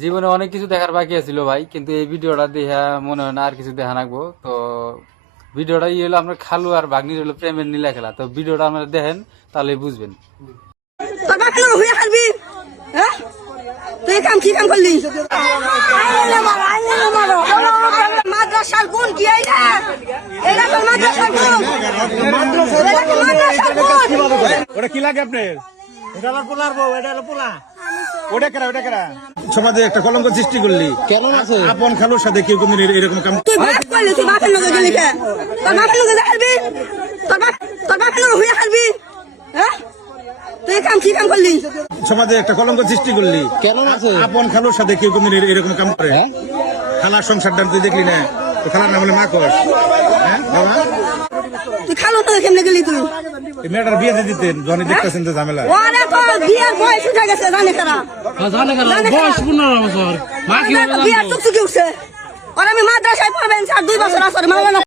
জীবনে অনেক কিছু দেখার বাকি আছিল ভাই, কিন্তু এই ভিডিওটা দেখা মনে হয় না আর কিছু দেখা রাখবো। তো ভিডিওটা হলো আপনার খালু আর ভাগ্নির হলো প্রেমের নীলা খেলা। তো ভিডিওটা আপনারা দেখেন, তাহলে বুঝবেন। তুই কাম কি কাম করলি? মাদ্রাসার গুণ কি এইটা? এটা তো মাদ্রাসার গুণ। ওটা কি লাগে আপনার? এটা হলো পোলার বউ, এটা হলো পোলা। ওটা কেরা সমাজে একটা কলঙ্ক সৃষ্টি করলি কেন? আপন খালুর সাথে কেউ কোনদিন এরকম কাম। তুই বাপ করলি, তুই বাপের লগে গেলি কে? তোর বাপের লগে হারবি? তোর বাপের লগে হইয়া হারবি? হ্যাঁ? তুই কাম কি কাম করলি? সমাজে একটা কলঙ্ক সৃষ্টি করলি কেন? আপন খালুর সাথে কেউ কোনদিন এরকম কাম করে? খালার সংসারটা তুই দেখলি না? তো খালার নাম হলে মা কস। হ্যাঁ বাবা, তুই খালু তো কেমনে গেলি তুই? এই মেয়েটার বিয়ে দিয়ে দিতেন যখন দেখতেছেন তো ঝামেলা। ওরে তো বিয়ের বয়স উঠে গেছে, জানে কারা? বয়স 15 বছর। মা কি বিয়ের চুকচুকি উঠছে। আর আমি মাদ্রাসায় পড়বেন 2 বছর আসর মাওলানা